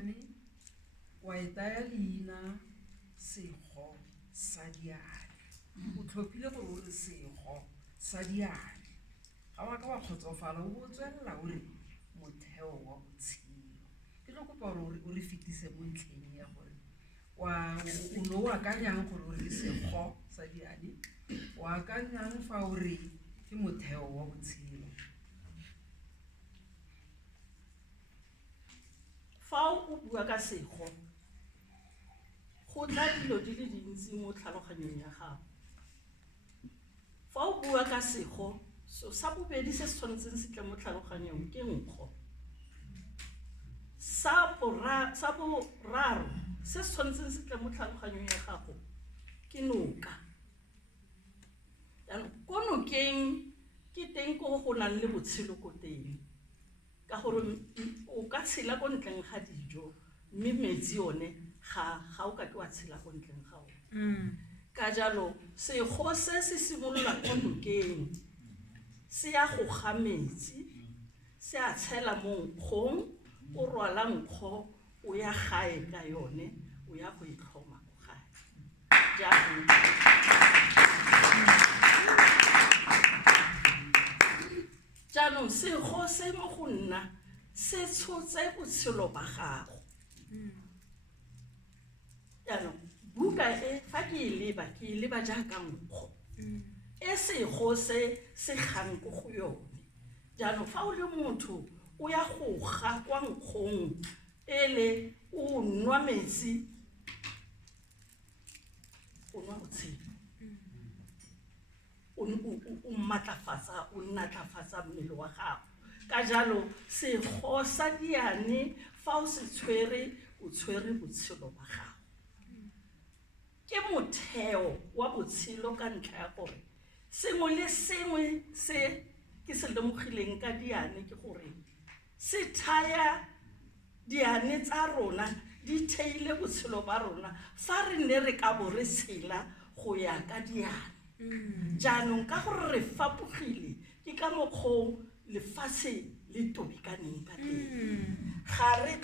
Diane wa etaya leina Sego Sa Diane o tlhophile gore o re Sego Sa Diane ga wa ka wa kgotsofala o bo tswella o re motheo wa botshelo ke tlo kopa gore o re fetise mo ntlheng ya gore o no akanyang gore o re Sego Sa Diane o akanyang fa o re ke motheo wa botshelo fa o bua ka Sego go tla dilo di le dintsi mo tlhaloganyong ya gago fa o bua ka Sego so sa bobedi se se tshwanetseng se tle mo tlhaloganyong ke nkgo sa boraro se se tshwanetseng se tle mo tlhaloganyong ya gago ke noka ko nokeng ke teng ko go nang le botshelo ko teng ka gore o ka tshela ko ntleng ga dijo mme metsi yone ga o ka ke wa tshela ko ntleng ga one ka jalo Sego se se simolola ko nokeng se ya go ga metsi se a tshela mo nkgong o rwala nkgo o ya gae ka yone o ya go itlhoma go gae jaanong Sego se mo go nna se tshotse botshelo ba gago jaanong buka e fa ke e leba jaaka nkgo e Sego se gang ko go yone jaanong fa o le motho o ya go ga kwa nkgong ele o nwa metsi o nwa botshelo o matlafatsa o natlafatsa mmele wa gago ka jalo Sego Sa Diane fa o se tshwere o tshwere botshelo ba gago ke motheo wa botshelo ka ntlha ya gore sengwe le sengwe se ke se lemogileng ka Diane ke gore se thaya Diane tsa rona di theile botshelo ba rona fa re ne re ka bo re tshela go ya ka Diane jaanong ka gore re fapogile ke ka mokgwa lefatshe le tobikaneng ka teng ga re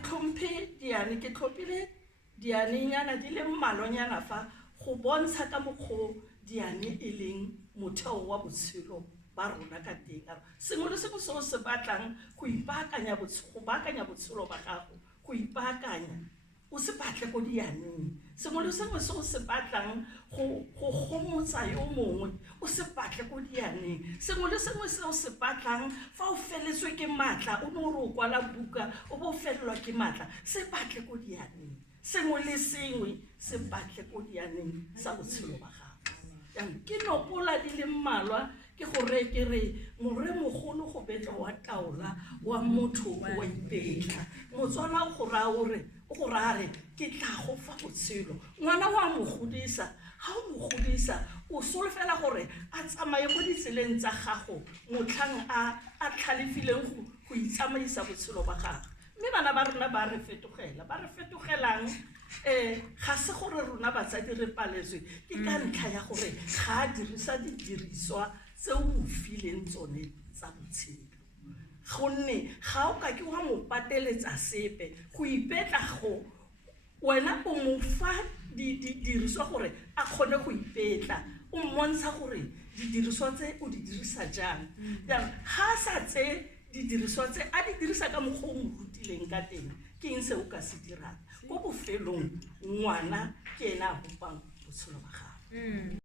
tlhomphe Diane ke tlhophile Diane nyana di le mmalonyana fa go bontsha ka mokgwa Diane e leng motheo wa botshelo ba rona ka teng sengwe le sengwe se o se batlang go ipaakanya botshelo ba gago go ipaakanya o se batle ko Dianeng sengwe le sengwe se o se batlang go gomotsa yo mongwe o se batle ko Dianeng sengwe le sengwe se o se batlang fa o feletswe ke matla o no re o kwala buka o bo felelwa ke matla se batle ko Dianeng sengwe le sengwe se batle ko Dianeng sa botshelo ba gago ke nopola di le mmalwa ke gore ke re more mogolo go betla wa taola wa motho wa ipetla motswana o go re ke tla go fa botshelo ngwana wa mo godisa ha o mo godisa o solofela gore a tsamaye mo ditseleng tsa gago motlhang a tlhalefileng go itsamaisa botshelo ba gago mme bana ba rona ba re fetogelang ga se gore rona batsadi re paletswe ke ka ntlha ya gore ga a dirisa didiriswa tse o fileng tsone tsa botshelo gonne ga o ka ke wa mo pateletsa sepe go ipetla go wena o mo fa didiriswa gore a kgone go ipetla o mmontsha gore didiriswa tse o di dirisa jang ga sa tse didiriswa tse a di dirisa ka mokgwa o mo rutileng ka teng ke eng se o ka se dirang ko bofelong ngwana ke ena a bopang botshelo ba gago